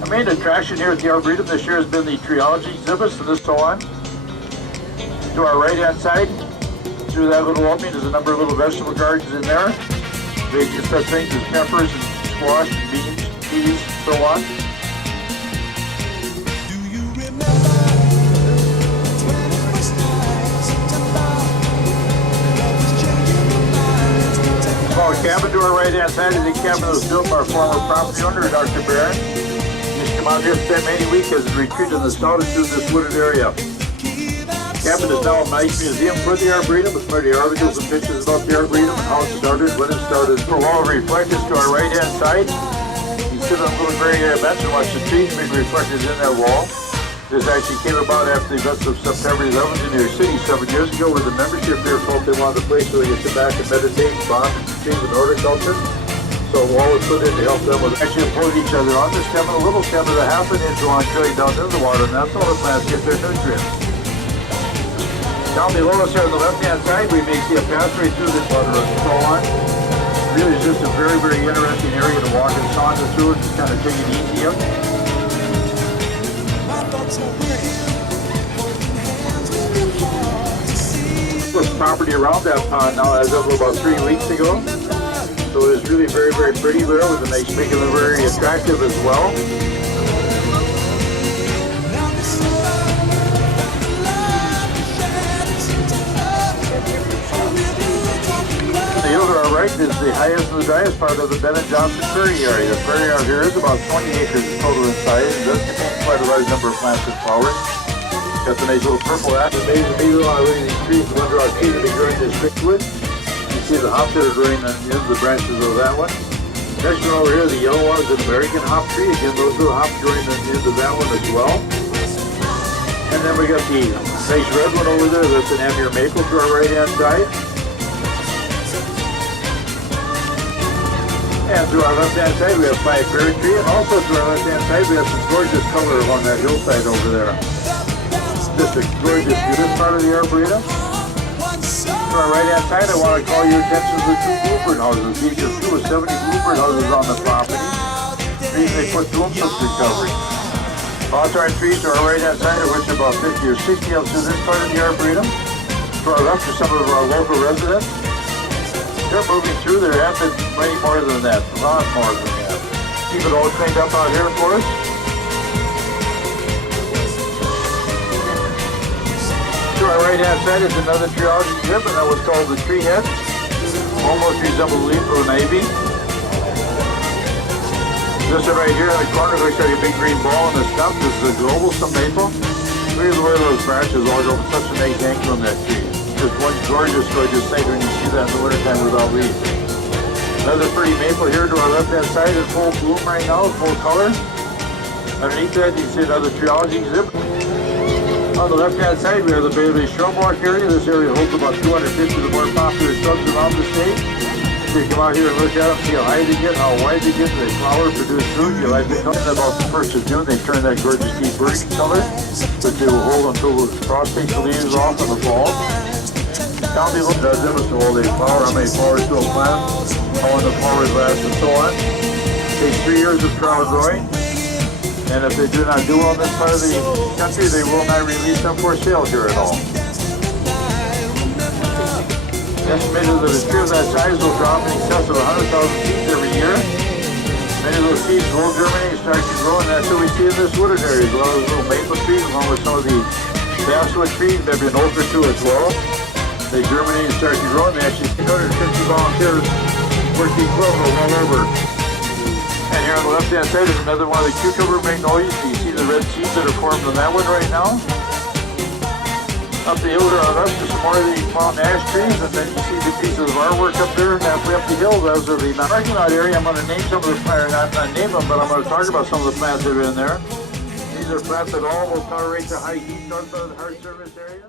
Our main attraction here at the Arboretum this year has been the triology exhibits and so on. To our right hand side, through that little opening, there's a number of little vegetable gardens in there. Ranging such things as peppers and squash and beans, peas, so on. Small cabin to our right hand side is a cabin that was built by our former property owner, Dr. Barron. He used to come out here, spend many weeks as a retreat in the solitude of this wooded area. The cabin is now a nice museum for the Arboretum with many articles and pictures about the Arboretum and how it started, when it started. A wall of reflectors to our right hand side. You sit on a little gray area bench and watch the trees being reflected in that wall. This actually came about after the events of September 11th in New York City 7 years ago, where the membership here felt they wanted a place where they could sit back and meditate, bond, and exchange with horticulture. So a wall was put in to help them with actually opposing each other on this cabin, a little cabin that half an inch long drilling down into the water, and that's all the plants get their nutrients. Down below us here on the left-hand side, we may see a pathway through this water and so on. Really, it's just a very, very interesting area to walk and saunter through and just kind of take it easy up. This property around that pond now as of about 3 weeks ago. So it's really very, very pretty there, with it makes it very attractive as well. The hill to our right is the highest and the driest part of the Ben and Johnson Prairie area. The prairie out here is about 20 acres total in size. It does contain quite a large number of plants and flowers. Got the nice little purple ash. Amazing me though, I look at these trees and wonder how trees will be growing this driftwood. You see the hops that are growing on the ends of the branches of that one. Next one over here, the yellow one is an American hop tree. Again, those are the hops growing on the end of that one as well. And then we got the nice red one over there. That's an Amur maple to our right hand side. And to our left-hand side, we have five-berry tree, and also to our left-hand side, we have some gorgeous color along that hillside over there. Just a gorgeous view. This part of the Arboretum. To our right-hand side, I want to call your attention to the two bluebird houses. These are two of 70 bluebird houses on the property. Trees they put to them for recovery. Hawthorn trees to our right-hand side, of which are about 50 or 60 of to this part of the Arboretum. To our left are some of our local residents. They're moving through. There have been many more than that, a lot more than that. Keep it all cleaned up out here for us. To our right-hand side is another triology exhibit that was called the tree head. Almost resembles a leaf of an ivy. This one right here in the corner looks like a big green ball in the stump. This is a global some maple. Look at the way those branches all go with such a nice angle on that tree. Just one gorgeous sight when you see that in the wintertime without leaves. Another pretty maple here to our left-hand side in full bloom right now, full color. Underneath that, you see another triology exhibit. On the left-hand side, we have the Bailey Shrubwalk area. This area holds about 250 of the more popular shrubs around the state. So you come out here and look at them, see how high they get, how wide they get, they flower, produce fruit. You like to come in about the 1st of June, they turn that gorgeous deep burgundy color, which they will hold until the frost takes the leaves off in the fall. Down below does it, so all they flower, how many flowers to a plant, how long the flowers last, and so on. It takes 3 years of trial growing, and if they do not do well in this part of the country, they will not release them for sale here at all. Estimated that a tree of that size will drop in excess of 100,000 seeds every year. Many of those seeds will germinate and start to grow, and that's what we see in this wooded area. A lot of those little maple trees, along with some of the basswood trees, maybe an oak or two as well. They germinate and start to grow, and they actually 250 volunteers working clover all over. And here on the left-hand side is another one of the cucumber magnolias. You see the red seeds that are formed on that one right now. Up the hill to our left is some more of the mountain ash trees, and then you see the pieces of artwork up there, and halfway up the hill, those are the parking lot area. I'm going to name some of the plants, not name them, but I'm going to talk about some of the plants that are in there. These are plants that all will tolerate the high heat caused by the hard surface area.